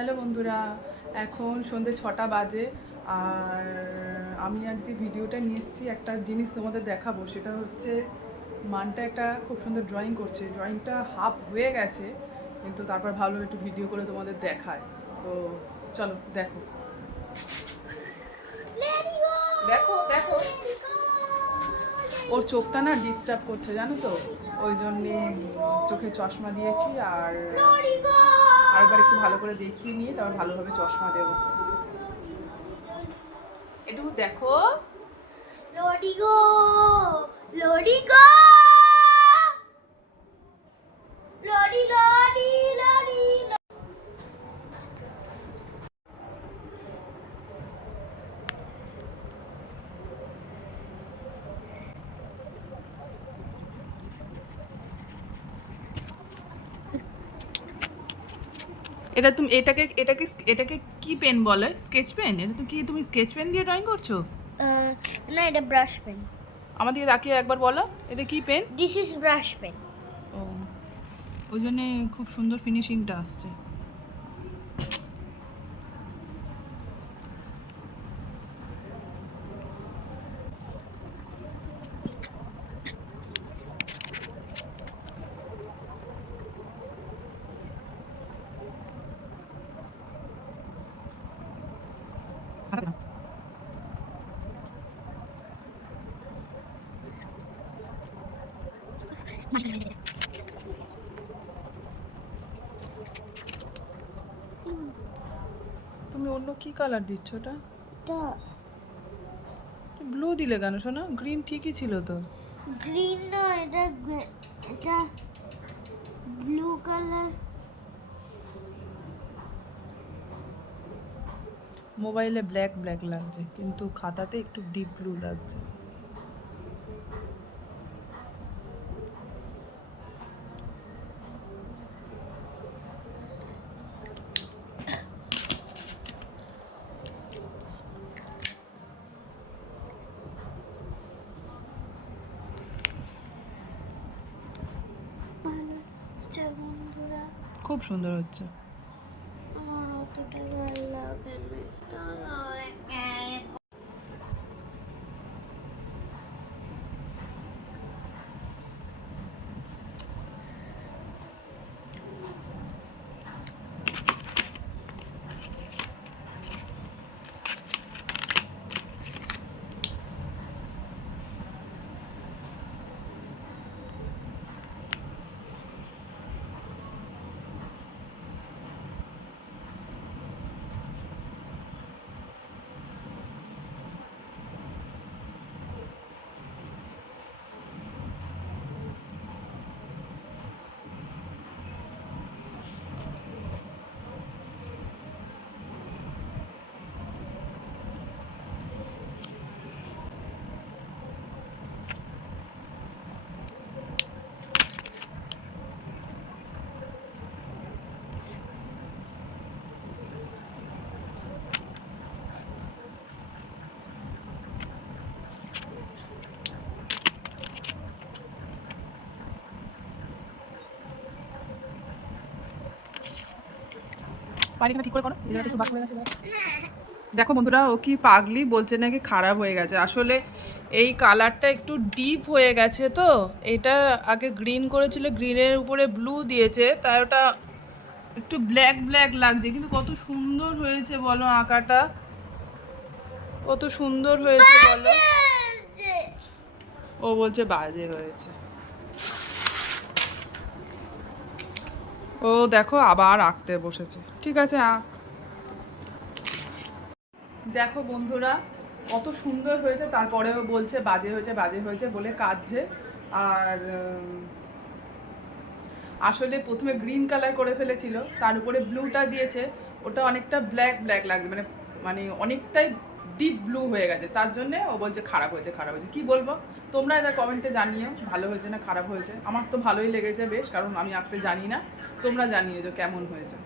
Hello বন্ধুরা, এখন সন্ধ্যে 6টা বাজে। আর আমি আজকে ভিডিওটা নিয়ে এসেছি, একটা জিনিস তোমাদের দেখাবো। সেটা হচ্ছে মানটা একটা খুব সুন্দর ড্রয়িং করছে। ড্রয়িংটা হাফ হয়ে গেছে, কিন্তু তারপর ভাবলাম একটু ভিডিও করে তোমাদের দেখায়। তো চলো দেখো দেখো দেখো। ওর চোখটা না ডিস্টার্ব করছে, জানো তো, ওই জন্যে চোখে চশমা দিয়েছি। আর আরেকবার একটু ভালো করে দেখিয়ে নিয়ে তারপর ভালোভাবে চশমা দেবো। একটু দেখো। লডিগো লডিগো লডি লডি লডি। এটা তুমি এটাকে কি পেন বলে? Sketch pen? এটা তো কি, তুমি স্কেচ পেন দিয়ে ড্রয়িং করছো? না, এটা ব্রাশ পেন। আমার দিকে তাকিয়ে একবার বলো, এটা কি pen? This is brush pen. ও, ওই জন্যে খুব সুন্দর ফিনিশিংটা আসছে। তুমি অন্য কি কালার দিচ্ছ? ওটা এটা ব্লু দিলে কেন শোনা? গ্রিন ঠিকই ছিল তো। গ্রিন না, এটা ব্লু কালার। মোবাইলে ব্ল্যাক ব্ল্যাক লাগছে, কিন্তু খাতাতে একটু ডিপ ব্লু লাগছে। ভালো হচ্ছে বন্ধুরা, খুব সুন্দর হচ্ছে। আমার অতটা ভালো লাগে না। পায়খানা ঠিক করে করো, এই জায়গাটা একটু বাঁকা হয়ে গেছে। দেখো বন্ধুরা, ও কি পাগলি, বলছে নাকি খারাপ হয়ে গেছে। আসলে এই কালারটা একটু ডিপ হয়ে গেছে, তো এটা আগে গ্রিন করেছিল, গ্রিনের উপরে ব্লু দিয়েছে, তাই ওটা একটু ব্ল্যাক ব্ল্যাক লাগছে। কিন্তু কত সুন্দর হয়েছে বলো আঁকাটা, কত সুন্দর হয়েছে বলো। ও বলছে বাজে হয়েছে। ও দেখো আবার আঁকতে বসেছে। ঠিক আছে, আঁক। দেখো বন্ধুরা, কত সুন্দর হয়েছে, তারপরেও বলছে বাজে হয়েছে বাজে হয়েছে বলে কাঁদছে। আর আসলে প্রথমে গ্রিন কালার করে ফেলেছিল, তার উপরে ব্লুটা দিয়েছে, ওটা অনেকটা ব্ল্যাক ব্ল্যাক লাগছে, মানে মানে অনেকটাই ডিপ ব্লু হয়ে গেছে। তার জন্যে ও বলছে খারাপ হয়েছে খারাপ হয়েছে। কী বলবো, তোমরা এটা কমেন্টে জানিও ভালো হয়েছে না খারাপ হয়েছে। আমার তো ভালোই লেগেছে বেশ, কারণ আমি আঁকতে জানি না। তোমরা জানিও যে কেমন হয়েছে।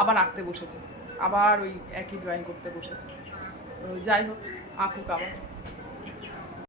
আবার আঁকতে বসেছে, আবার ওই একই ড্রয়িং করতে বসেছে। তো যাই হোক, আঁকুক আবার।